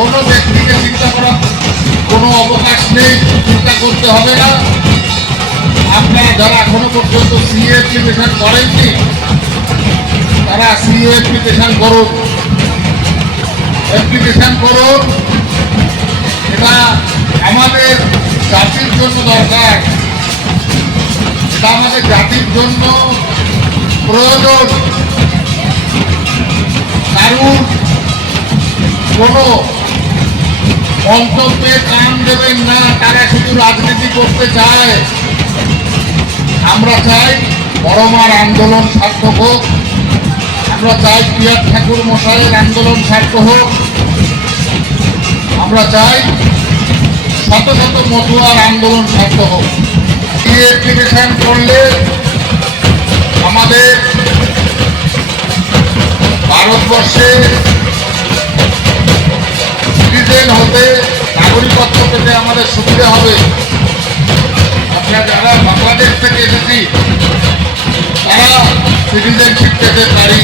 কোনো ব্যক্তিকে চিন্তা করার কোনো অবকাশ নেই, চিন্তা করতে হবে না। আপনারা যারা এখনো পর্যন্ত সিএ অ্যাপ্লিকেশন করেননি তারা সিএ অ্যাপ্লিকেশন করুন, এটা আমাদের জাতির জন্য দরকার, এটা আমাদের জাতির জন্য প্রয়োজন। কারণ কোনো মন্তব্যে কান দেবেন না, তারা শুধু রাজনীতি করতে চায়। আমরা চাই বড়মার আন্দোলন সার্থক হোক, আমরা চাই পিয়ার ঠাকুর মশাইয়ের আন্দোলন সার্থক হোক, আমরা চাই শত শত মতুয়ার আন্দোলন সার্থক হোক। এই অ্যাপ্লিকেশন করলে আমাদের ভারতবর্ষে সিটিজেন হতে, নাগরিকত্ব পেতে আমাদের সুবিধা হবে। আমরা যারা বাংলাদেশ থেকে এসেছি তারা সিটিজেনশিপ পেতে পারি।